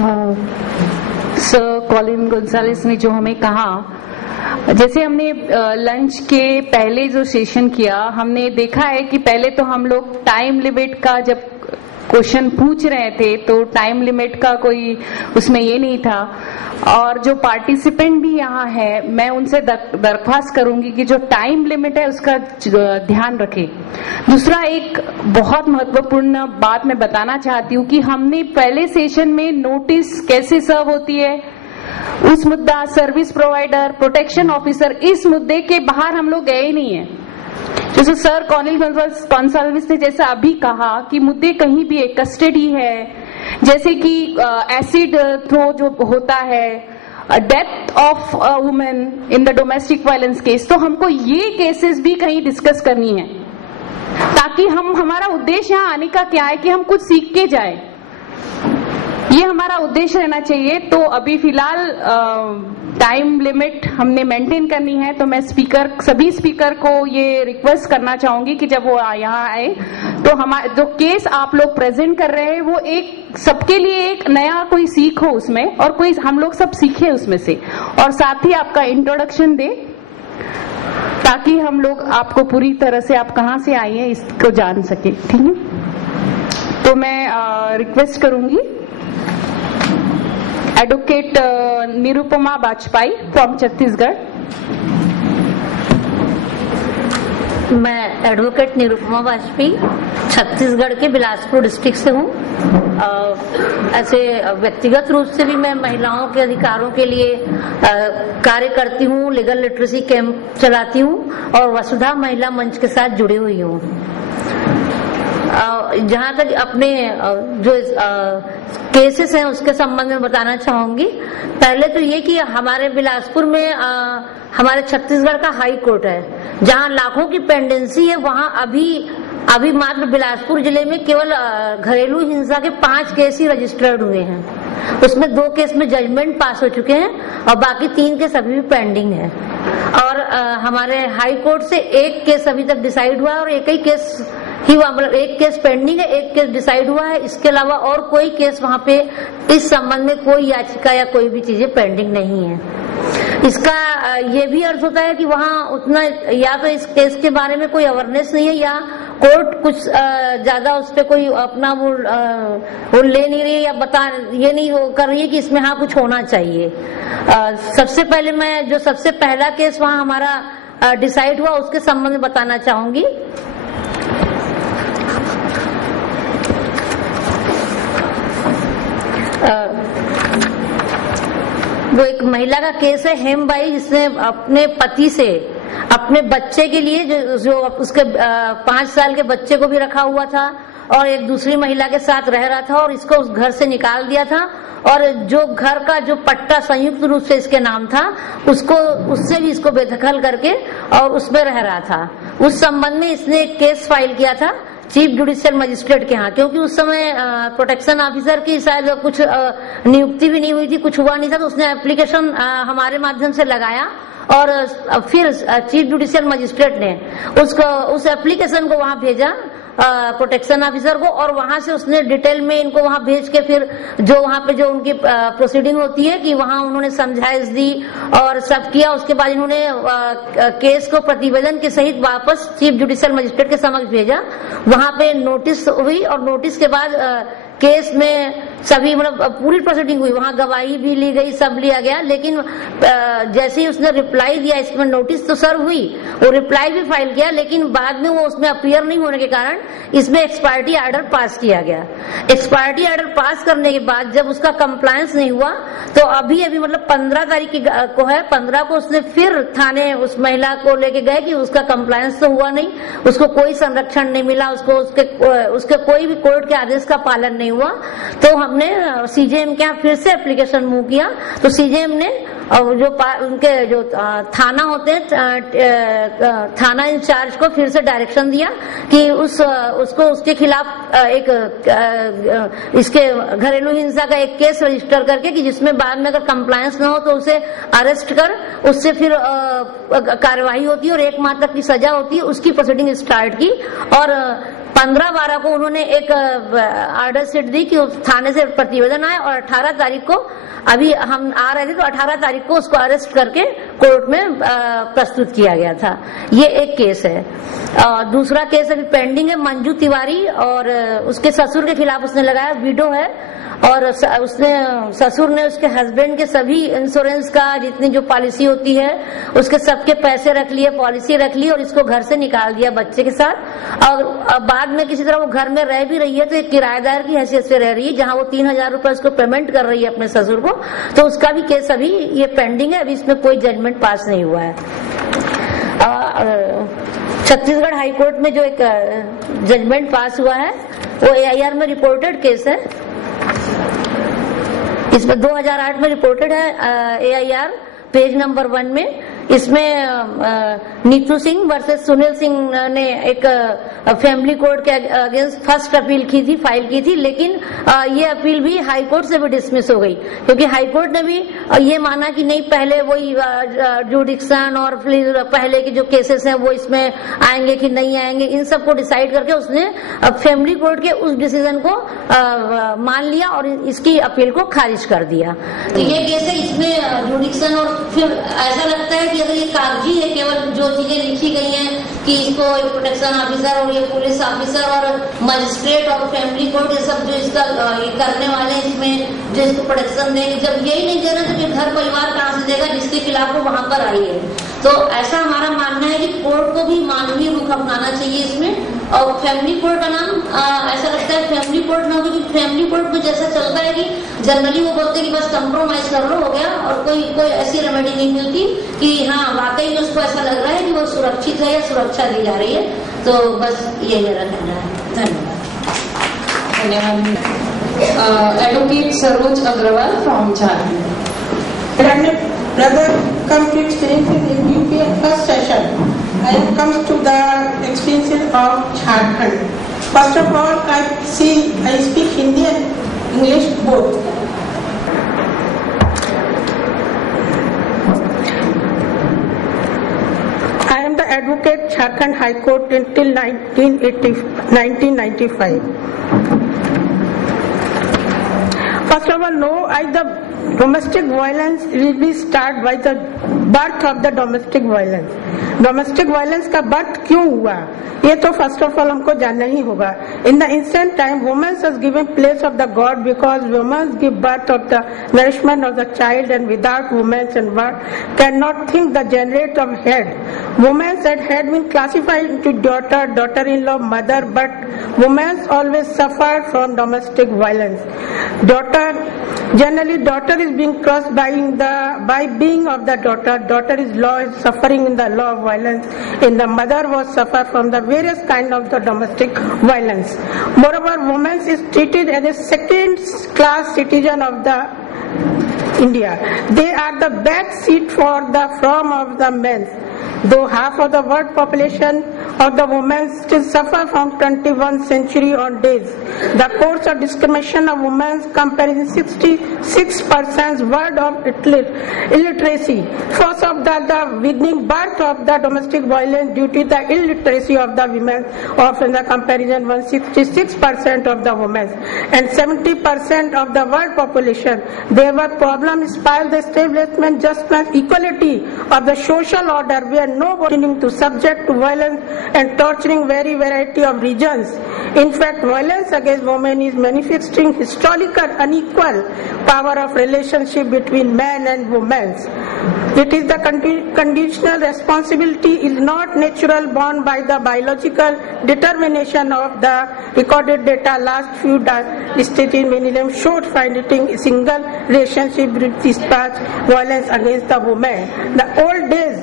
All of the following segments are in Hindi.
सर कॉलिन गोंजालेस ने जो हमें कहा, जैसे हमने लंच के पहले जो सेशन किया, हमने देखा है कि पहले तो हम लोग टाइम लिमिट का जब क्वेश्चन पूछ रहे थे तो टाइम लिमिट का कोई उसमें ये नहीं था, और जो पार्टिसिपेंट भी यहाँ है मैं उनसे दरख्वास्त करूंगी कि जो टाइम लिमिट है उसका ध्यान रखें। दूसरा एक बहुत महत्वपूर्ण बात मैं बताना चाहती हूँ कि हमने पहले सेशन में नोटिस कैसे सर्व होती है, उस मुद्दा सर्विस प्रोवाइडर, प्रोटेक्शन ऑफिसर, इस मुद्दे के बाहर हम लोग गए ही नहीं है। जैसे सर कॉनिल गोंजालेस ने जैसा अभी कहा कि मुद्दे कहीं भी है, कस्टडी है, जैसे कि एसिड थ्रो जो होता है, death of women in the domestic violence case, तो हमको ये केसेस भी कहीं डिस्कस करनी है, ताकि हमारा उद्देश्य यहाँ आने का क्या है कि हम कुछ सीख के जाए, ये हमारा उद्देश्य रहना चाहिए। तो अभी फिलहाल टाइम लिमिट हमने मेंटेन करनी है, तो मैं सभी स्पीकर को ये रिक्वेस्ट करना चाहूंगी कि जब वो यहाँ आए तो हमारे जो केस आप लोग प्रेजेंट कर रहे हैं वो एक सबके लिए एक नया कोई सीख हो उसमें, और कोई हम लोग सब सीखे उसमें से, और साथ ही आपका इंट्रोडक्शन दे ताकि हम लोग आपको पूरी तरह से आप कहाँ से आई हैं इसको जान सके। ठीक है, तो मैं रिक्वेस्ट करूंगी एडवोकेट निरुपमा बाजपेयी फ्रॉम छत्तीसगढ़। मैं एडवोकेट निरुपमा बाजपेयी छत्तीसगढ़ के बिलासपुर डिस्ट्रिक्ट से हूँ। ऐसे व्यक्तिगत रूप से भी मैं महिलाओं के अधिकारों के लिए कार्य करती हूँ, लीगल लिटरेसी कैंप चलाती हूँ और वसुधा महिला मंच के साथ जुड़ी हुई हूँ। जहाँ तक अपने जो केसेस हैं उसके संबंध में बताना चाहूंगी। पहले तो ये कि हमारे बिलासपुर में हमारे छत्तीसगढ़ का हाई कोर्ट है, जहाँ लाखों की पेंडेंसी है, वहाँ अभी मात्र बिलासपुर जिले में केवल घरेलू हिंसा के 5 केस ही रजिस्टर्ड हुए हैं। उसमें 2 केस में जजमेंट पास हो चुके हैं और बाकी 3 केस अभी भी पेंडिंग है। और हमारे हाई कोर्ट से 1 केस अभी तक डिसाइड हुआ है और एक ही केस ही मतलब 1 केस पेंडिंग है, 1 केस डिसाइड हुआ है। इसके अलावा और कोई केस वहाँ पे इस संबंध में कोई याचिका या कोई भी चीजें पेंडिंग नहीं है। इसका ये भी अर्थ होता है कि वहाँ उतना या तो इस केस के बारे में कोई अवेयरनेस नहीं है, या कोर्ट कुछ ज्यादा उस पर कोई अपना वो ले नहीं रही है, या बता ये नहीं वो कर रही है कि इसमें हाँ कुछ होना चाहिए। सबसे पहले मैं जो सबसे पहला केस वहाँ हमारा डिसाइड हुआ उसके संबंध में बताना चाहूंगी। वो एक महिला का केस है, हेमबाई, जिसने अपने पति से अपने बच्चे के लिए जो उसके 5 साल के बच्चे को भी रखा हुआ था और एक दूसरी महिला के साथ रह रहा था और इसको उस घर से निकाल दिया था, और जो घर का जो पट्टा संयुक्त रूप से इसके नाम था उससे भी इसको बेदखल करके और उसमें रह रहा था। उस संबंध में इसने एक केस फाइल किया था चीफ जुडिशियल मजिस्ट्रेट के यहाँ, क्योंकि उस समय प्रोटेक्शन ऑफिसर की शायद कुछ नियुक्ति भी नहीं हुई थी, कुछ हुआ नहीं था, तो उसने एप्लीकेशन हमारे माध्यम से लगाया और फिर चीफ जुडिशियल मजिस्ट्रेट ने उस एप्लीकेशन को वहाँ भेजा प्रोटेक्शन ऑफिसर को, और वहां से उसने डिटेल में इनको वहां भेज के फिर जो वहां पे जो उनकी प्रोसीडिंग होती है कि वहां उन्होंने समझाइश दी और सब किया। उसके बाद इन्होंने केस को प्रतिवेदन के सहित वापस चीफ जुडिशियल मजिस्ट्रेट के समक्ष भेजा। वहां पे नोटिस हुई और नोटिस के बाद केस में सभी मतलब पूरी प्रोसीडिंग हुई, वहां गवाही भी ली गई, सब लिया गया। लेकिन जैसे ही उसने रिप्लाई दिया, इसमें नोटिस तो सर्व हुई, वो रिप्लाई भी फाइल किया, लेकिन बाद में वो उसमें अपीयर नहीं होने के कारण इसमें एक्सपायरिटी ऑर्डर पास किया गया। एक्सपायरिटी ऑर्डर पास करने के बाद जब उसका कंप्लायंस नहीं हुआ तो अभी मतलब 15 तारीख को है, 15 को उसने फिर थाने उस महिला को लेके गए कि उसका कंप्लायंस तो हुआ नहीं, उसको कोई संरक्षण नहीं मिला, उसको उसके कोई भी कोर्ट के आदेश का पालन नहीं हुआ। तो हमने सीजेएम के यहाँ फिर से एप्लीकेशन मूव किया, तो सीजेएम ने जो उनके जो थाना होते हैं थाना इंचार्ज को फिर से डायरेक्शन दिया कि उसको उसके खिलाफ एक इसके घरेलू हिंसा का एक केस रजिस्टर करके कि जिसमें बाद में अगर कंप्लायंस न हो तो उसे अरेस्ट कर, उससे फिर कार्यवाही होती है और 1 माह तक की सजा होती है। उसकी प्रोसीडिंग स्टार्ट की और 15/12 को उन्होंने एक ऑर्डर शीट दी कि थाने से प्रतिवेदन आए, और 18 तारीख को अभी हम आ रहे थे तो 18 तारीख को उसको अरेस्ट करके कोर्ट में प्रस्तुत किया गया था। ये एक केस है। दूसरा केस अभी पेंडिंग है, मंजू तिवारी, और उसके ससुर के खिलाफ उसने लगाया, विडो है, और उसने ससुर ने उसके हस्बैंड के सभी इंश्योरेंस का जितनी जो पॉलिसी होती है उसके सबके पैसे रख लिए, पॉलिसी रख ली, और इसको घर से निकाल दिया बच्चे के साथ। और बाद में किसी तरह वो घर में रह भी रही है तो एक किराएदार की हैसियत से रह रही है, जहां वो 3000 रुपए उसको पेमेंट कर रही है अपने ससुर को। तो उसका भी केस अभी ये पेंडिंग है, अभी इसमें कोई जजमेंट पास नहीं हुआ है। छत्तीसगढ़ हाईकोर्ट में जो एक जजमेंट पास हुआ है वो AIR में रिपोर्टेड केस है। इसमें 2008 में रिपोर्टेड है AIR पेज नंबर 1 में। इसमें नीतू सिंह वर्सेस सुनील सिंह ने एक फैमिली कोर्ट के अगेंस्ट फर्स्ट अपील फाइल की थी, लेकिन ये अपील भी हाई कोर्ट से भी डिसमिस हो गई, क्योंकि हाई कोर्ट ने भी ये माना कि नहीं, पहले वही जुडिक्शन और पहले के जो केसेस हैं वो इसमें आएंगे कि नहीं आएंगे, इन सबको डिसाइड करके उसने फैमिली कोर्ट के उस डिसीजन को मान लिया और इसकी अपील को खारिज कर दिया। तो ये केस है, इसमें जुडिक्शन और फिर ऐसा लगता है कि अगर ये कागजी है, केवल जो चीजें लिखी गई हैं कि इसको प्रोटेक्शन ऑफिसर और ये पुलिस ऑफिसर और मजिस्ट्रेट और फैमिली कोर्ट ये सब जो इसका ये करने वाले हैं, इसमें जो इसको प्रोटेक्शन देंगे, जब यही नहीं दे रहे तो फिर घर परिवार कहाँ से देगा जिसके खिलाफ वो वहां पर आई है। तो ऐसा हमारा मानना है कि कोर्ट को भी मानवीय रुख अपनाना चाहिए इसमें। और फैमिली कोर्ट का नाम ऐसा लगता है फैमिली कोर्ट ना हो, क्योंकि फैमिली कोर्ट में जैसा चलता है कि जनरली वो बोलते हैं कि बस कंप्रोमाइज कर लो, हो गया, और कोई ऐसी रेमेडी नहीं मिलती कि हाँ वाकई में उसको ऐसा लग रहा है कि वो सुरक्षित है या सुरक्षा दी जा रही है। तो बस ये मेरा कहना है। धन्यवाद। Advocate Saroj Agarwal from Jharkhand. Brother, come to experiences in UP first session. I have come to the experiences of Jharkhand. First of all, I speak Hindi and English both. I am the advocate Jharkhand High Court until 1995. First of all, the domestic violence will be start by the birth of the domestic violence. Domestic violence का बर्थ क्यों हुआ, ये तो फर्स्ट ऑफ ऑल हमको जानना ही होगा। In the ancient time womens was given place of the god because womens give birth of the nourishment of the child and without womens and work can not think the generate of head. Womens at head been classified into daughter, daughter in law, mother, but womens always suffer from domestic violence. Daughter is being crossed by being of the daughter. Daughter is suffering in the law of violence. In the mother was suffer from the various kind of the domestic violence. Moreover, women is treated as a second-class citizen of the India. They are the back seat from of the men. Though half of the world population of the women still suffer from 21st century on days. The course of discrimination of women comparing 66% word of illiteracy. First of the beginning birth of the domestic violence due to the illiteracy of the women of in the comparison 166% of the women and 70% of the world population. There were problems inspired the establishment justice equality of the social order where nobody to subject to violence and torturing very variety of regions. In fact, violence against women is manifesting historical unequal power of relationship between men and women. It is the conditional responsibility is not natural born by the biological determination of the recorded data. Last few stated minimum showed finding a single relationship with dispatch violence against the woman. The old days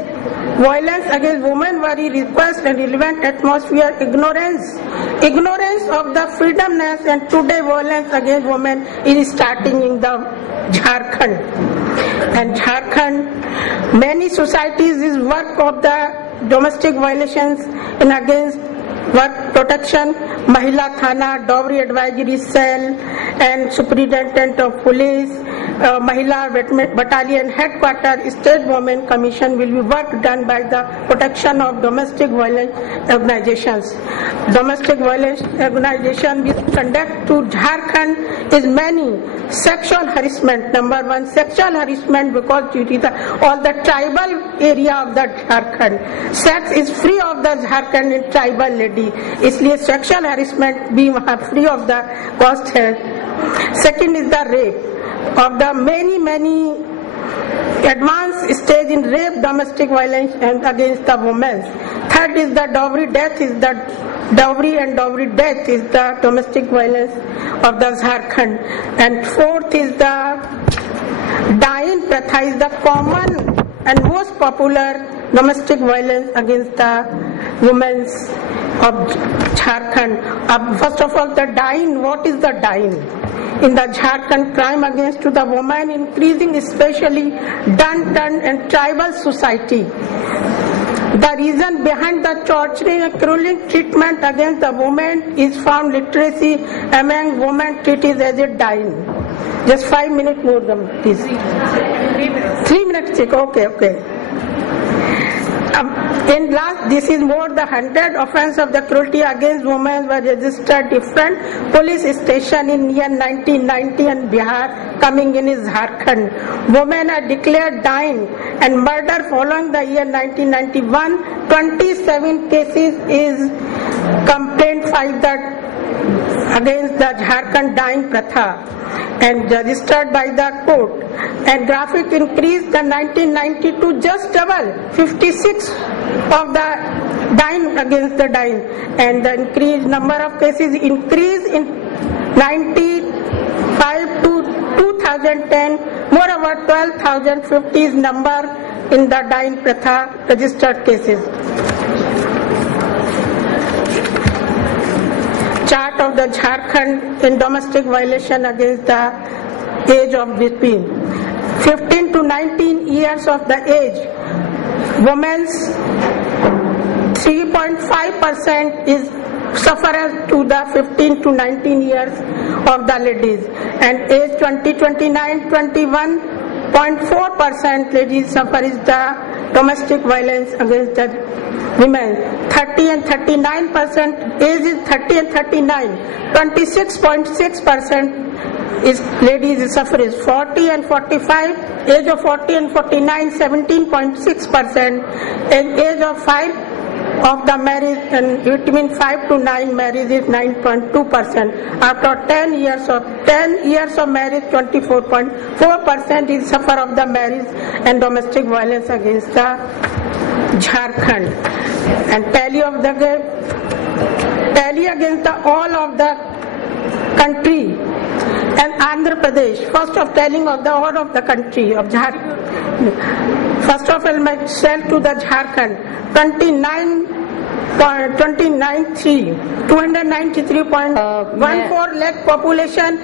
violence against women were a request and relevant atmosphere, ignorance of the freedomness, and today violence against women is starting in the Jharkhand. And Jharkhand, many societies is work of the domestic violations and against work protection, Mahila Thana, Dowry Advisory Cell, and Superintendent of Police, Mahila Battalion Headquarters State Women Commission will be work done by the protection of domestic violence organizations. Domestic violence organization will conduct to Jharkhand is many sexual harassment. Number one, sexual harassment because due to all the tribal area of the Jharkhand, sex is free of the Jharkhand in tribal lady. इसलिए sexual harassment भी वहाँ free of the cost है. Second is the rape of the many advanced stage in rape, domestic violence and against the women. Third is the dowry death is the dowry and dowry death is the domestic violence of the Jharkhand. And fourth is the Dain Pratha is the common and most popular domestic violence against the women of Jharkhand. First of all, the Dain. What is the Dain? In the Jharkhand, crime against the woman increasing, especially done in tribal society. The reason behind the torturing and cruel treatment against the woman is found literacy among women treated as a Dain. Just 5 minutes more, please. 3 minutes. Okay. In last, this is more the 100 offense of the cruelty against women were registered different police station in year 1990 and Bihar coming in is Jharkhand. Women are declared dying and murder following the year 1991. 27 cases is complaint filed against the Jharkhand dying Pratha and registered by the court. And graphic increase the 1990 to just double 56 of the dying against the dying, and the increased number of cases increase in 95 to 2010. Moreover, 12,050 is number in the dying Pratha registered cases. Chart of the Jharkhand in domestic violation against the age of between 15 to 19 years of the age. Women's 3.5% is sufferers to the 15 to 19 years of the ladies, and age 20, 29, 21.4% ladies suffer is the domestic violence against the women. 30 and 39%, age is 30 and 39, 26.6% is ladies suffer is 40 and 45, age of 40 and 49, 17.6%, and age of 5 of the marriage and between 5 to 9 marriage is 9.2%. After 10 years of marriage, 24.4% is suffer of the marriage and domestic violence against the Jharkhand. And tally against the all of the country and Andhra Pradesh. First of telling of the all of the country of Jharkhand. First of all, myself to the Jharkhand 293.14 lakh population.